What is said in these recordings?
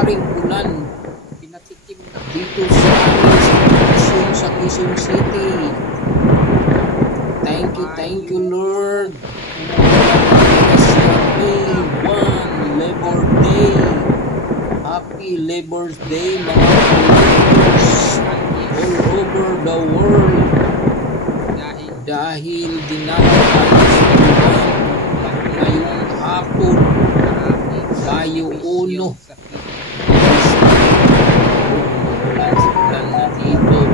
maharing ulan dito sa amin sa Quezon, sa Quezon City. Thank you Lord. May 1 Labor Day. Happy Labor Day mga believers all over the world. Dahil dinalaw tayo sa ulan ngayong hapon, tayo uno. Ulan na dito,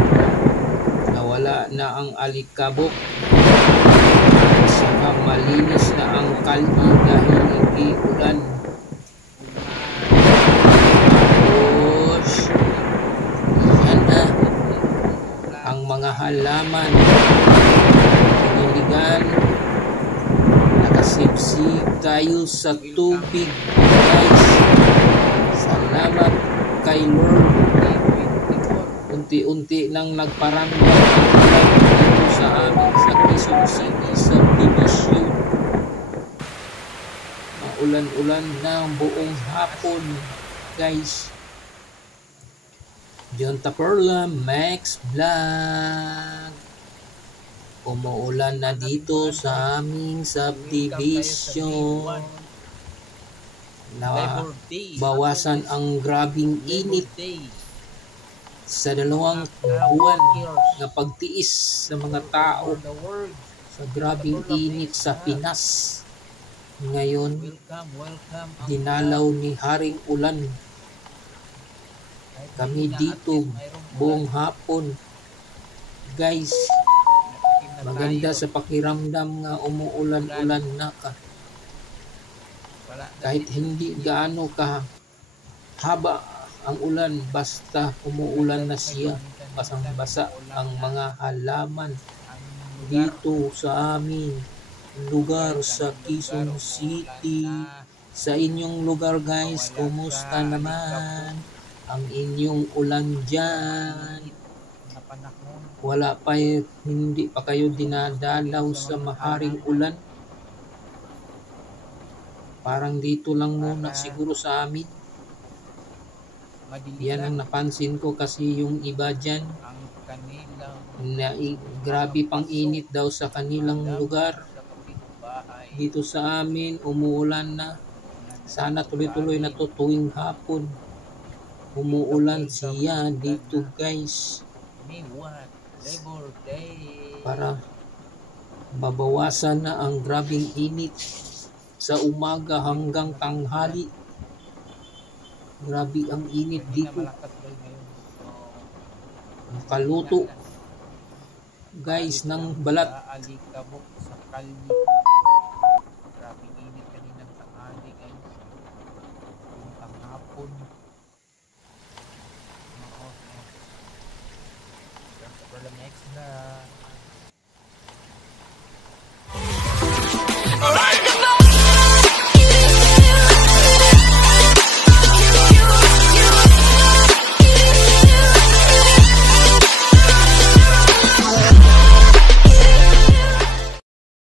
nawala na ang alikabok, saka malinis na ang kalye dahil hindi ulan. Tapos yan na ang mga halaman, piniligan, nakasipsip tayo sa tubig guys. Salamat kay Lord. Unti-unti nang nagparamdam ang ulan dito sa amin sa Quezon City subdivision. Maulan-ulan na buong hapon guys. John Taperla, Max Vlog. Umuulan na dito sa aming subdivision. Bawasan ang grabing init sa 2 buwan na pagtiis sa mga tao sa grabing init sa Pinas. Ngayon, dinalaw ni Haring Ulan kami dito buong hapon guys. Maganda sa pakiramdam nga umuulan-ulan na ka. Kahit hindi gaano ka haba ang ulan, basta umuulan na siya, basang-basa ang mga halaman dito sa amin lugar sa Quezon City. Sa inyong lugar guys, kumusta naman ang inyong ulan dyan? Hindi pa kayo dinadalaw sa maharing ulan? Parang dito lang muna siguro sa amin. Yan ang napansin ko kasi yung iba dyan na grabe pang init daw sa kanilang lugar. Dito sa amin umuulan na. Sana tuloy-tuloy na to tuwing hapon. Umuulan siya dito guys. Para mabawasan na ang grabing init sa umaga hanggang tanghali. Grabe ang init dito. Nakaluto guys ng balat.